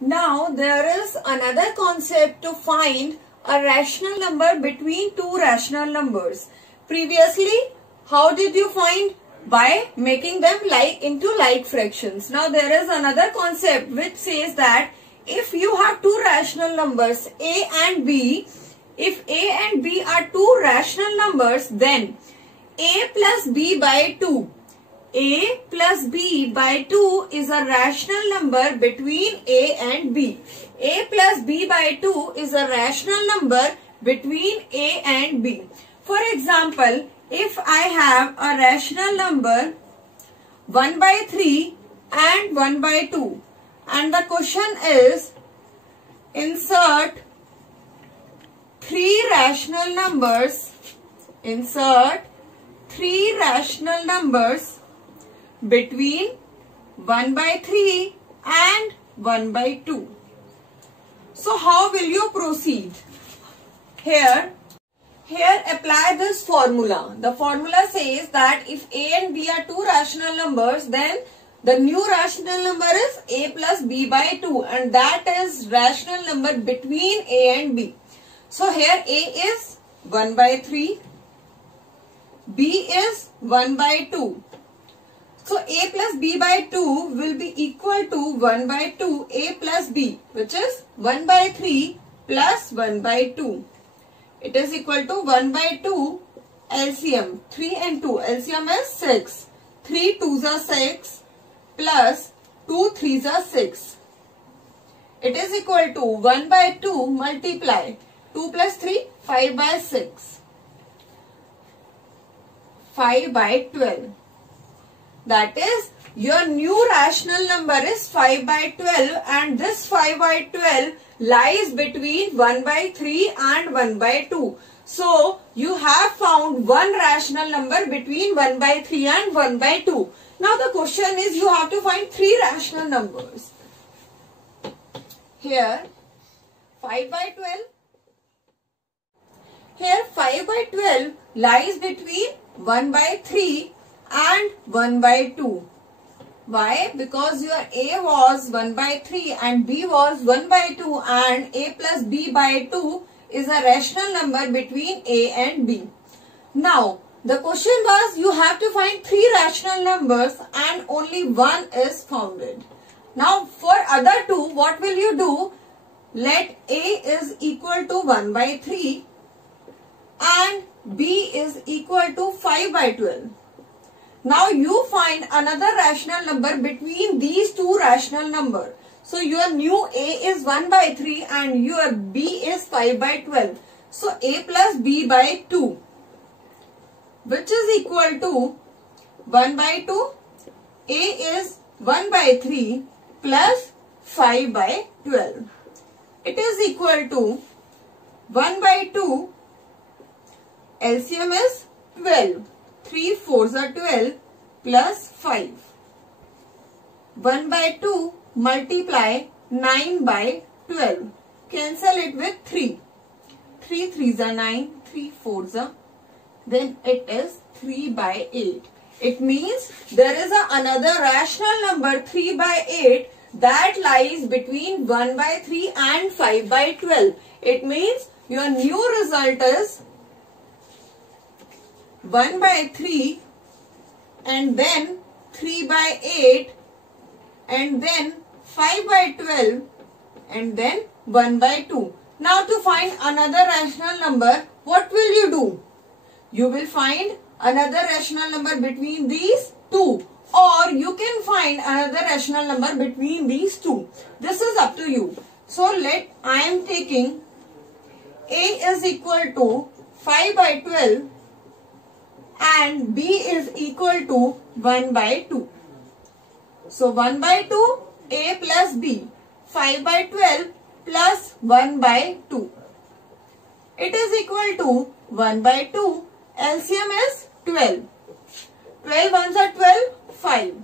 Now there is another concept to find a rational number between two rational numbers. Previously, how did you find? By making them like into like fractions. Now there is another concept which says that if you have two rational numbers a and b, if a and b are two rational numbers, then a plus b by 2. A plus b by 2 is a rational number between a and b. A plus b by 2 is a rational number between a and b. For example, if I have a rational number 1 by 3 and 1 by 2, and the question is insert three rational numbers between 1 by 3 and 1 by 2. So how will you proceed? Here apply this formula. The formula says that if a and b are two rational numbers, then the new rational number is a plus b by 2, and that is rational number between a and b. So here a is 1 by 3, b is 1 by 2. So a plus b by 2 will be equal to 1 by 2 a plus b, which is 1 by 3 plus 1 by 2. It is equal to 1 by 2 LCM. 3 and 2 LCM is 6. 3 2s are 6 plus 2 3s are 6. It is equal to 1 by 2 multiply 2 plus 3 5 by 6. 5 by 12. That is, your new rational number is 5 by 12, and this 5 by 12 lies between 1 by 3 and 1 by 2. So, you have found one rational number between 1 by 3 and 1 by 2. Now, the question is you have to find three rational numbers. Here, 5 by 12. Here, 5 by 12 lies between 1 by 3 and 1 by 2. Why? Because your a was 1 by 3 and b was 1 by 2, and a plus b by 2 is a rational number between a and b. Now, the question was you have to find three rational numbers and only one is founded. Now, for other two, what will you do? Let a is equal to 1 by 3 and b is equal to 5 by 12. Now you find another rational number between these two rational numbers. So your new a is 1 by 3 and your b is 5 by 12. So a plus b by 2, which is equal to 1 by 2. A is 1 by 3 plus 5 by 12. It is equal to 1 by 2. LCM is 12. 3 4s are 12 plus 5. 1 by 2 multiply 9 by 12. Cancel it with 3. 3 3s are 9. 3 4s are. Then it is 3 by 8. It means there is another rational number 3 by 8 that lies between 1 by 3 and 5 by 12. It means your new result is 1 by 3 and then 3 by 8 and then 5 by 12 and then 1 by 2. Now to find another rational number, what will you do? You will find another rational number between these two, or you can find another rational number between these two. This is up to you. So I am taking a is equal to 5 by 12 and b is equal to 1 by 2. So 1 by 2, a plus b, 5 by 12 plus 1 by 2. It is equal to 1 by 2, LCM is 12. 12 ones are 12, 5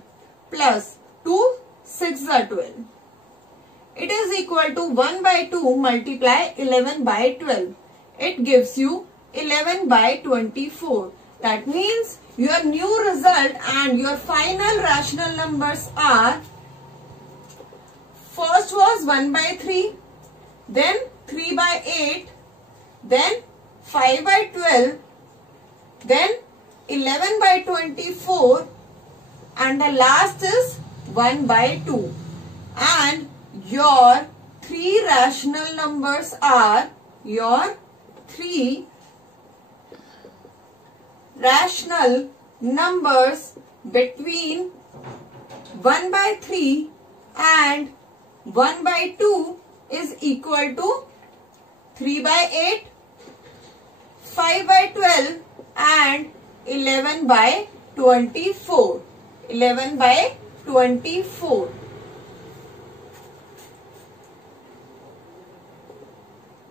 plus 2, 6 are 12. It is equal to 1 by 2 multiply 11 by 12. It gives you 11 by 24. That means your new result and your final rational numbers are, first First was 1 by 3, then 3 by 8, then 5 by 12, then 11 by 24, and the last is 1 by 2. And your three rational numbers are, your three rational numbers between 1 by 3 and 1 by 2 is equal to 3 by 8, 5 by 12 and 11 by 24. 11 by 24.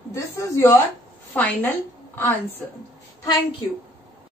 This is your final answer. Thank you.